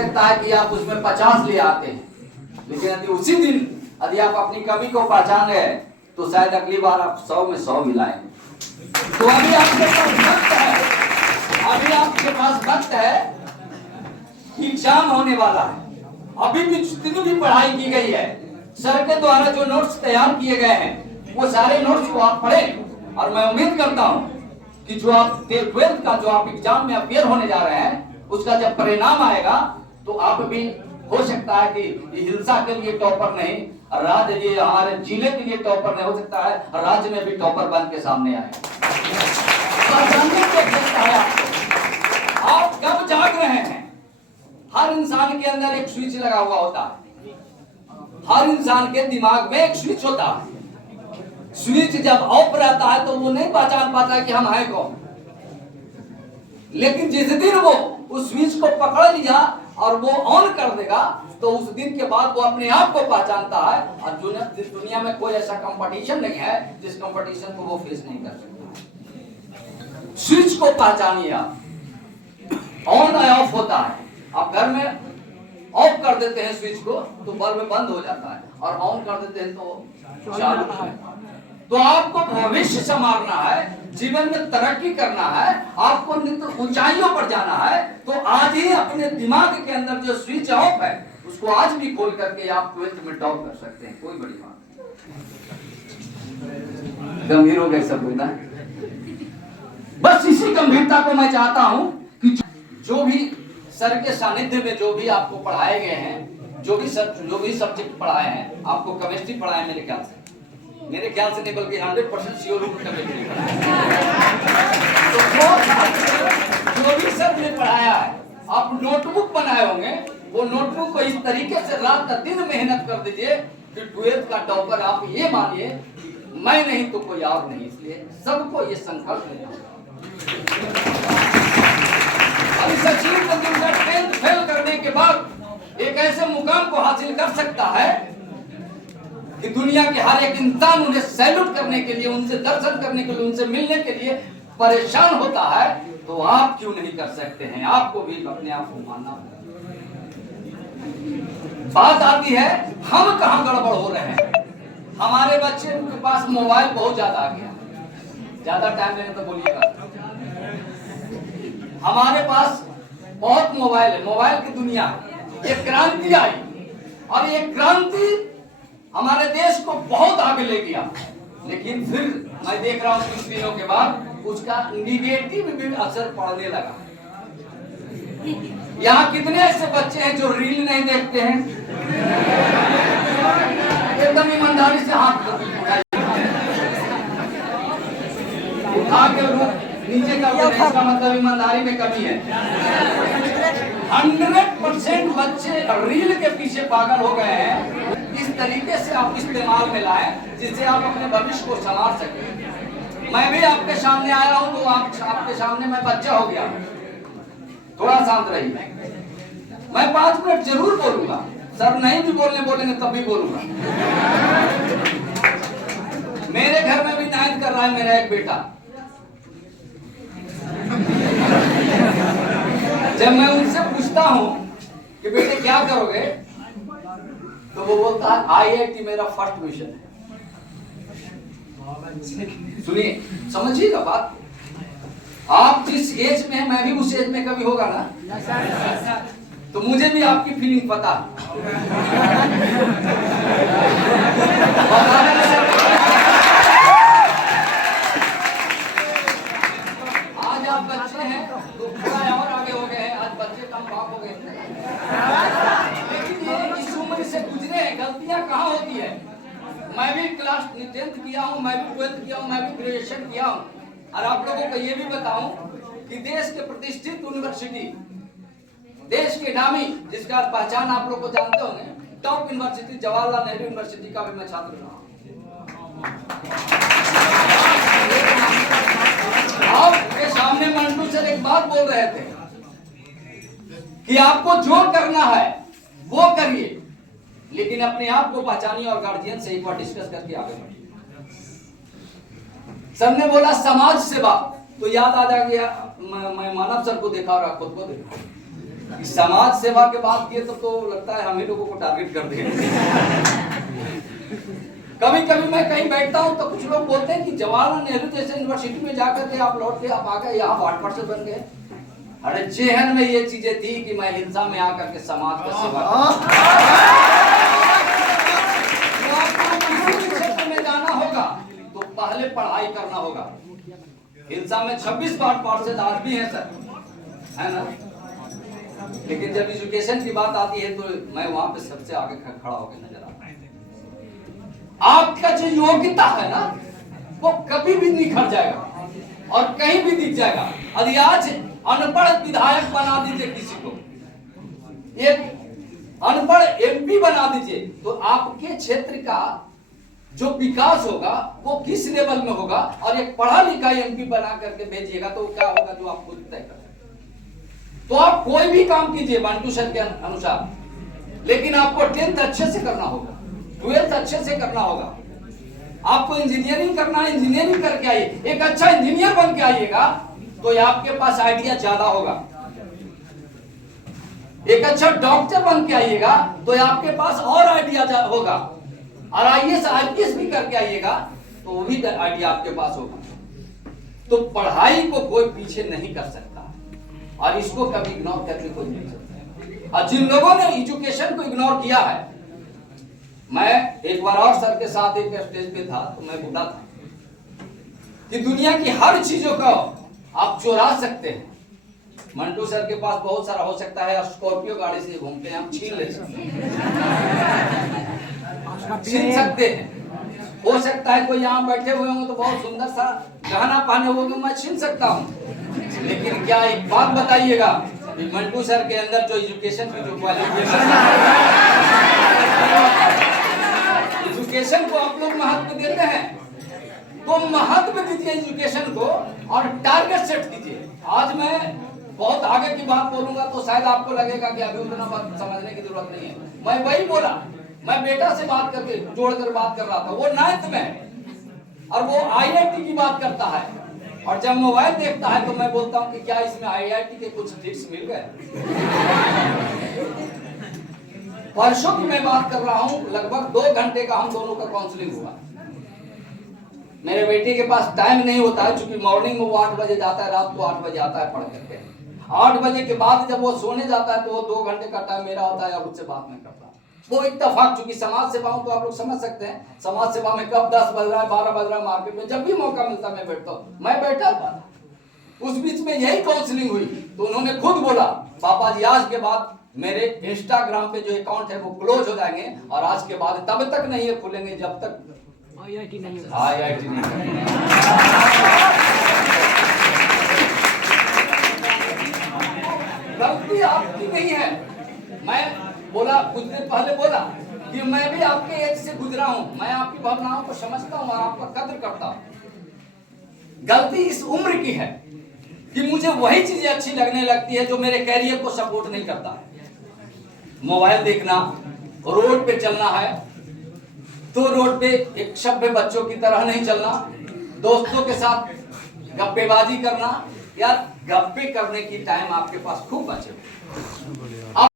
सकता है कि आप उसमें 50 ले आते हैं, लेकिन यदि उसी दिन यदि आप अपनी कमी को पहचान गए तो शायद अगली बार आप 100 में 100 मिलाएंगे। तो अभी आपके पास वक्त है, अभी आपके पास वक्त है, एग्जाम होने वाला है। अभी भी जितनी भी पढ़ाई की गई है, सर के द्वारा जो नोट्स तैयार किए गए हैं वो सारे नोट्स को आप पढ़ें, और मैं उम्मीद करता हूं कि जो आप 12th का जो आप एग्जाम में अपियर होने जा रहे हैं उसका जब परिणाम आएगा तो आप भी हो सकता है कि हिंसा के लिए टॉपर नहीं, राज्य ये हमारे जिले के लिए टॉपर नहीं, हो सकता है राज्य में भी टॉपर बन के सामने आए। आप कब जाग रहे हैं? हर इंसान के अंदर एक स्विच लगा हुआ होता है, हर इंसान के दिमाग में एक स्विच होता है। स्विच जब ऑफ रहता है तो वो नहीं पहचान पाता कि हम हैं कौन, लेकिन जिस दिन वो उस स्विच को पकड़ लिया और वो ऑन कर देगा तो उस दिन के बाद वो अपने आप को पहचानता है। और दुनिया में कोई ऐसा कंपटीशन नहीं है जिस कंपटीशन को वो फेस नहीं कर सकता। स्विच को पहचानिए आप, ऑन या ऑफ होता है। आप घर में ऑफ कर देते हैं स्विच को तो बल्ब बंद हो जाता है, और ऑन कर देते हैं तो चालू है। तो आपको भविष्य संवारना है, जीवन में तरक्की करना है, आपको ऊंचाइयों पर जाना है, तो आज ही अपने दिमाग के अंदर जो स्विच ऑफ है उसको आज भी खोल करके आप 12th में टॉप कर सकते हैं। कोई बड़ी बात, गंभीर हो गए सब ना। बस इसी गंभीरता को मैं चाहता हूं कि जो भी सर के सानिध्य में जो भी आपको पढ़ाए गए हैं, जो भी सब्जेक्ट पढ़ाए हैं, आपको केमिस्ट्री पढ़ाए मेरे ख्याल से नहीं बल्कि 100% श्योर हूं केमिस्ट्री तो जो भी सर ने पढ़ाया है, आप नोटबुक बनाए होंगे, वो नोटबुक को इस तरीके से रात का दिन मेहनत कर दीजिए कि 12th का टॉपर आप ये मानिए मैं नहीं तो कोई और नहीं। इसलिए सबको ये संकल्प लेना होगा। सचिन तेंदुलकर 10th फेल करने के बाद एक ऐसे मुकाम को हासिल कर सकता है कि दुनिया के हर एक इंसान उन्हें सैल्यूट करने के लिए, उनसे दर्शन करने के लिए, उनसे मिलने के लिए परेशान होता है, तो आप क्यों नहीं कर सकते हैं? आपको भी अपने आप को मानना होगा। बात आती है हम कहां गड़बड़ हो रहे हैं। हमारे बच्चे के पास मोबाइल बहुत ज्यादा आ गया, ज्यादा टाइम लेने तो बोलिएगा। हमारे पास बहुत मोबाइल है, मोबाइल की दुनिया, एक क्रांति आई और ये क्रांति हमारे देश को बहुत आगे ले गया। लेकिन फिर मैं देख रहा हूं कुछ दिनों के बाद उसका निगेटिव भी असर पड़ने लगा। यहाँ कितने ऐसे बच्चे हैं जो रील नहीं देखते हैं? एकदम ईमानदारी से हाथ उठा के नीचे का, इसका मतलब ईमानदारी में कमी है। 100% बच्चे रील के पीछे पागल हो गए हैं। इस तरीके से आप इस्तेमाल में लाएं जिससे आप अपने भविष्य को संवार सकें। मैं भी आपके सामने आया हूं तो आपके सामने मैं बच्चा हो गया। थोड़ा शांत रहिए, मैं 5 मिनट जरूर बोलूंगा। सर नहीं भी बोलेंगे तब भी बोलूंगा। मेरे घर में भी 9th कर रहा है मेरा एक बेटा। जब मैं उनसे पूछता हूं कि बेटे क्या करोगे, तो वो बोलता है IIT मेरा फर्स्ट मिशन है। सुनिए, समझिएगा बात। आप जिस एज में, मैं भी उस एज में कभी होगा ना, तो मुझे भी आपकी फीलिंग पता आज आप बच्चे हैं तो थोड़ा और आगे हो गए हैं, आज बच्चे कम बाप हो गए। लेकिन ये इस उम्र से गुजरे हैं, गलतियां कहाँ होती है। मैं भी क्लास 10th किया हूँ, मैं भी 12th किया हूँ, मैं भी ग्रेजुएशन किया हूँ। और आप लोगों को ये भी बताऊं कि देश के प्रतिष्ठित यूनिवर्सिटी, देश के नामी, जिसका पहचान आप लोग को जानते होंगे, top university Jawaharlal Nehru university का भी मैं छात्र रहा हूं। आपके सामने मंटू सर एक बात बोल रहे थे कि आपको जो करना है वो करिए, लेकिन अपने आप को पहचानिए और गार्जियन से एक बार डिस्कस करके आगे बढ़िए। सर ने बोला समाज सेवा, तो याद आ जा गया, मैं मानव सर को देखा और खुद को देखा। समाज सेवा के बात किए तो लगता है हम ही लोगों को टारगेट कर देंगे। कभी कभी मैं कहीं बैठता हूं तो कुछ लोग बोलते हैं कि जवाहरलाल नेहरू जैसे यूनिवर्सिटी में जाकर के आप लौट के आप आ गए, यहाँ वार्ड पार्षद बन गए। अरे जेहन में ये चीजें थी कि मैं हिंसा में आकर के समाज का सेवा क्षेत्र में जाना होगा तो पहले पढ़ाई करना होगा। हिंसा में 26 वार्ड पार्षद आज भी हैं सर, है ना, लेकिन जब एजुकेशन की बात आती है तो मैं वहां पे सबसे आगे खड़ा होकर नजर आता हूं। आपका जो योग्यता है ना वो कभी भी निखर जाएगा और कहीं भी दिख जाएगा। यदि आज अनपढ़ विधायक बना दीजिए किसी को, एक अनपढ़ एमपी बना दीजिए, तो आपके क्षेत्र का जो विकास होगा वो किस लेवल में होगा, और एक पढ़ा लिखा एमपी बना करके भेजिएगा तो क्या होगा जो आप खुद तय कर। तो आप कोई भी काम कीजिए बंटू सर के अनुसार, लेकिन आपको 10th अच्छे से करना होगा, 12th अच्छे से करना होगा। आपको इंजीनियरिंग करना है, इंजीनियरिंग करके आइए, एक अच्छा इंजीनियर बन के आइएगा तो आपके पास आइडिया ज्यादा होगा। एक अच्छा डॉक्टर बन के आइएगा तो आपके पास और आइडिया होगा, और आईएएस आईपीएस भी करके आइएगा तो वो भी आइडिया आपके पास होगा। तो पढ़ाई को कोई पीछे नहीं कर सकता और इसको कभी इग्नोर करके कोई नहीं सकता। और जिन लोगों ने एजुकेशन को इग्नोर किया है, मैं एक बार और सर के साथ एक स्टेज पे था तो मैं बोला था कि दुनिया की हर चीजों को आप चुरा सकते हैं। मंटू सर के पास बहुत सारा हो सकता है, स्कॉर्पियो गाड़ी से घूमते हैं, हम छीन ले सकते हैं, छीन सकते हैं। हो सकता है कोई यहाँ बैठे हुए होंगे तो बहुत सुंदर सा गहना पहने होंगे, मैं छीन सकता हूँ। लेकिन क्या एक बात बताइएगा, मंटू सर के अंदर जो एजुकेशन की जो क्वालिफिकेशन एजुकेशन को आप लोग महत्व देते हैं तो महत्व दीजिए एजुकेशन को और टारगेट सेट कीजिए। आज मैं बहुत आगे की बात बोलूंगा तो शायद आपको लगेगा कि अभी उतना बात समझने की जरूरत नहीं है। मैं वही बोला, मैं बेटा से बात करके जोड़कर बात कर रहा था, वो 9th में और वो आईआईटी की बात करता है, और जब मोबाइल देखता है तो मैं बोलता हूं कि क्या इसमें आईआईटी के कुछ टिप्स मिल गए। परसों की मैं बात कर रहा हूं, लगभग 2 घंटे का हम दोनों का काउंसलिंग हुआ। मेरे बेटे के पास टाइम नहीं होता है, क्योंकि मॉर्निंग में वो 8 बजे जाता है, रात को 8 बजे आता है पढ़ करके। 8 बजे के बाद जब वो सोने जाता है तो वो 2 घंटे का टाइम मेरा होता है और उससे बात नहीं करता। वो इत्तेफाक, चूंकि समाज सेवा तो आप लोग समझ सकते हैं, समाज सेवा में कब 10 बज रहा है, 12 बज रहा है, मार्केट में जब भी मौका मिलता मैं बैठता हूँ, मैं बैठा हुआ। उस बीच में यही काउंसलिंग हुई तो उन्होंने खुद बोला, पापा जी आज के बाद मेरे इंस्टाग्राम पे जो अकाउंट है वो क्लोज हो जाएंगे, और आज के बाद तब तक नहीं है खुलेंगे जब तक आईआईटी नहीं। गलती आपकी नहीं है। मैं बोला कुछ दिन पहले बोला कि मैं भी आपके एज से गुजरा हूं, मैं आपकी भावनाओं को समझता हूं और आपका कद्र करता हूं। गलती इस उम्र की है कि मुझे वही चीजें अच्छी लगने लगती है जो मेरे कैरियर को सपोर्ट नहीं करता। मोबाइल देखना, रोड पे चलना है तो रोड पे एक सभ्य बच्चों की तरह नहीं चलना, दोस्तों के साथ गप्पेबाजी करना। यार गप्पे करने की टाइम आपके पास खूब बचे।